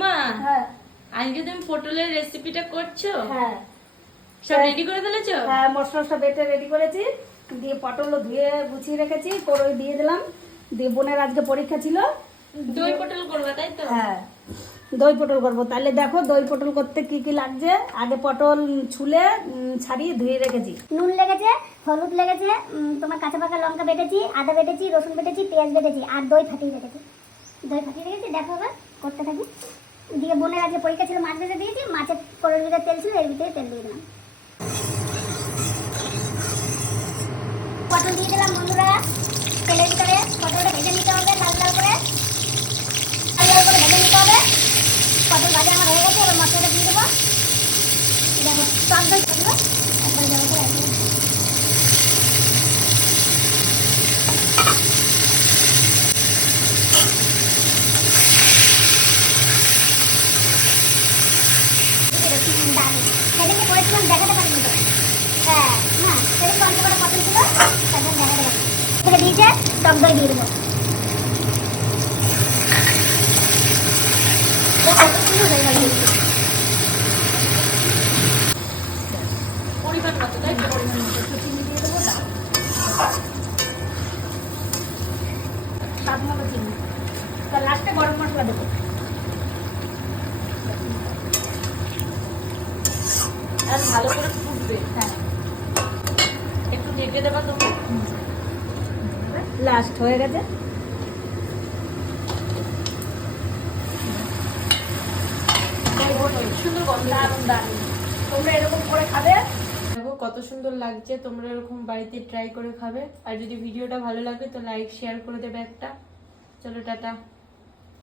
মা, হ্যাঁ আজকে তুমি পটলের রেসিপিটা করছো? হ্যাঁ সব রেডি করে ফেলেছো? হ্যাঁ, মশলা বেটে রেডি করেছি, দিয়ে পটল ধুয়ে গুছিয়ে রেখেছি, কড়াই দিয়ে দিলাম। দিয়ে বোনের আজকে পরীক্ষা ছিল, দই পটল করবে তাই তো? হ্যাঁ দই পটল করবো। তাহলে দেখো দই পটল করতে কি কি লাগছে। আগে পটল ছুলে ছাড়িয়ে ধুয়ে রেখেছি। নুন লেগেছে, হলুদ লেগেছে, তোমার কাঁচা পাকা লঙ্কা বেটেছি, আদা বেটেছি, রসুন বেটেছি, পেঁয়াজ বেটেছি, আর দই ফাটিয়ে রেখেছি। দই ফাটিয়ে রেখেছি, দেখো এবার করতে থাকি। দিয়ে বোনের আজকে পরীক্ষা ছিল, মাছ ভেজে দিয়েছি, মাছের কড়াইয়ের ভিতরে তেল ছিল, এর ভিতরে তেল দিয়ে দিলাম। পটল দিয়ে দিলাম বন্ধুরা তেলের ভিতরে। পটলটা ভেজে নিতে হবে লাল লাল করে, লাল লাল করে ভেজে নিতে হবে। পটল ভাজা আমার হয়ে গেছে, এবার মশলাটা দিয়ে দেবো। দেখো টক দই থাকলো, একবার জল করে একদম সেদিনকে করেছিলাম, দেখাতে পারিনি তো। হ্যাঁ না, সেদিনকে অল্প করে পটল ছিল, তারপর দেখাতে পারি থেকে দিয়েছে। টক দই দিয়ে দেবো। পরিমাণ মতো তাই তো? চিনি দিয়ে দেবো, স্বাদ মতো চিনি। তার লাস্টে গরম মশলা দেবো। আর ভালো করে ফুটবে। হ্যাঁ একটু ঢেকে দেবা তুমি। লাস্ট হয়ে গেছে। সুন্দর গন্ধ। দারুণ দারুণ, তোমরা এরকম করে খাবে। দেখো কত সুন্দর লাগছে, তোমরা এরকম বাড়িতে ট্রাই করে খাবে। আর যদি ভিডিওটা ভালো লাগে তো লাইক শেয়ার করে দেবে একটা। চলো টাটা।